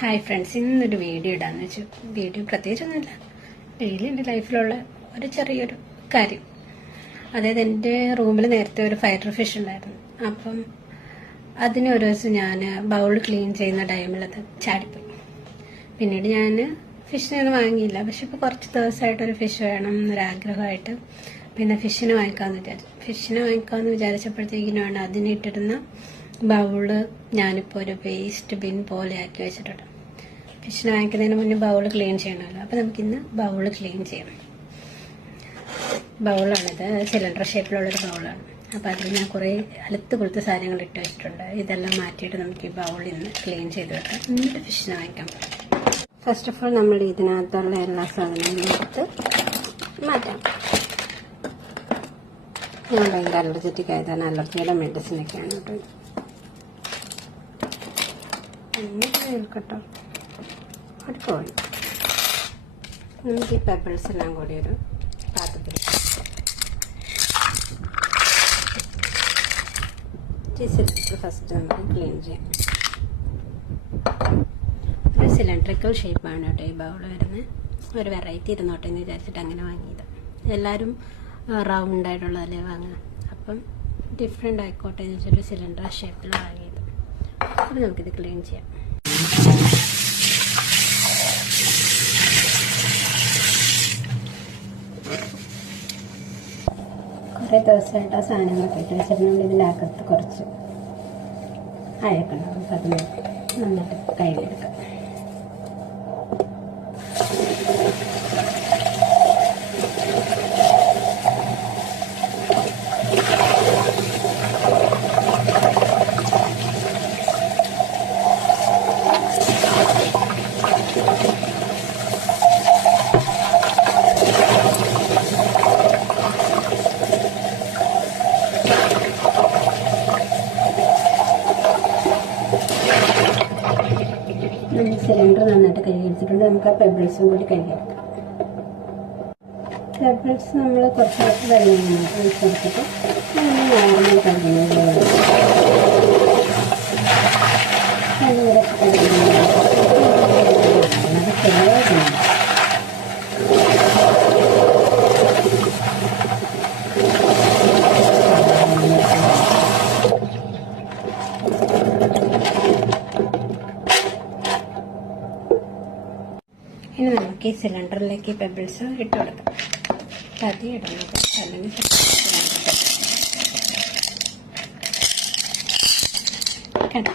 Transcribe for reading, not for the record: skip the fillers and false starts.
Hi friends, ഇന്നൊരു video ഇടാന്ന് വെച്ചു. വീഡിയോ പ്രത്യേകിച്ചൊന്നുമില്ല, ഡെയിലി എൻ്റെ ലൈഫിലുള്ള ഒരു ചെറിയൊരു കാര്യം. അതായത് എൻ്റെ റൂമിൽ നേരത്തെ ഒരു ഫൈറ്റർ ഫിഷ് ഉണ്ടായിരുന്നു. അപ്പം അതിന് ഒരു ദിവസം ഞാൻ ബൗൾ ക്ലീൻ ചെയ്യുന്ന ടൈമിൽ അത് ചാടിപ്പോയി. പിന്നീട് ഞാൻ ഫിഷിനൊന്നും വാങ്ങിയില്ല. പക്ഷെ ഇപ്പോൾ കുറച്ച് ദിവസമായിട്ടൊരു ഫിഷ് വേണം എന്നൊരാഗ്രഹമായിട്ട് പിന്നെ ഫിഷിനെ വാങ്ങിക്കാമെന്ന് വിചാരിച്ചപ്പോഴത്തേക്കിനാണ് അതിനിട്ടിരുന്ന ബൗള് ഞാനിപ്പോൾ ഒരു വേസ്റ്റ് ബിൻ പോലെ ആക്കി വെച്ചിട്ടുണ്ട്. ഫിഷിനെ വാങ്ങിക്കുന്നതിന് മുന്നേ ബൗള് ക്ലീൻ ചെയ്യണമല്ലോ. അപ്പോൾ നമുക്കിന്ന് ബൗള് ക്ലീൻ ചെയ്യാം. ബൗളാണിത്, സിലിണ്ടർ ഷേപ്പിലുള്ളൊരു ബൗളാണ്. അപ്പോൾ അതിൽ ഞാൻ കുറേ അലുത്ത് കൊളുത്ത സാധനങ്ങൾ ഇട്ട് വെച്ചിട്ടുണ്ട്. ഇതെല്ലാം മാറ്റിയിട്ട് നമുക്ക് ഈ ബൗളിൽ നിന്ന് ക്ലീൻ ചെയ്ത് വെക്കാം, എന്നിട്ട് ഫിഷിനെ വാങ്ങിക്കാൻ പറ്റും. ഫസ്റ്റ് ഓഫ് ഓൾ നമ്മൾ ഇതിനകത്തുള്ള എല്ലാ സാധനങ്ങളും എടുത്ത് മാറ്റാം. ഞാൻ ഭയങ്കര അലർജറ്റിക് ആയതാണ്, അലർജിയുടെ മെഡിസിനൊക്കെയാണ് കേട്ടോ. കേട്ടോ അടുപ്പോയി നമുക്ക് ഈ പെബിൾസ് എല്ലാം കൂടി ഒരു പാത്രത്തിൽ ഫസ്റ്റ് നമുക്ക് ക്ലീൻ ചെയ്യാം. ഒരു സിലിണ്ടറിക്കൽ ഷേപ്പാണ് കേട്ടോ ഈ ബൗൾ വരുന്നത്. ഒരു വെറൈറ്റി ഇരുന്നോട്ടെ എന്ന് വിചാരിച്ചിട്ട് അങ്ങനെ വാങ്ങിയത്. എല്ലാവരും റൗണ്ട് ആയിട്ടുള്ളതല്ലേ വാങ്ങുക, അപ്പം ഡിഫറെൻ്റ് ആയിക്കോട്ടെ എന്ന് വെച്ചിട്ട് സിലിണ്ടർ ഷേപ്പിൽ വാങ്ങിയത്. അപ്പോൾ നമുക്കിത് ക്ലീൻ ചെയ്യാം. കുറേ ദിവസമായിട്ട് ആ സാധനങ്ങളൊക്കെ ഇട്ട് വെച്ചിട്ടുണ്ടെങ്കിൽ ഇതിനകത്ത് കുറച്ച് അയക്കുണ്ടാവും. അപ്പം അത് നന്നായിട്ട് കയ്യിലെടുക്കാം. സിലിണ്ടർ നന്നായിട്ട് കഴുകിയെടുത്തിട്ടുണ്ട്. നമുക്ക് ആ പെബിൾസും കൂടി കഴുകിയെടുക്കാം. പെബിൾസ് നമ്മൾ കുറച്ച് വെള്ളം ഒഴിച്ചെടുത്തിട്ട് നോർമൽ കഴുകുന്നത് ഇനി നമുക്ക് ഈ സിലിണ്ടറിലേക്ക് പെബിൾസ് ഇട്ട് കൊടുക്കാം. പതിയെ ഇടുന്നത് അല്ലെങ്കിൽ കേട്ടോ.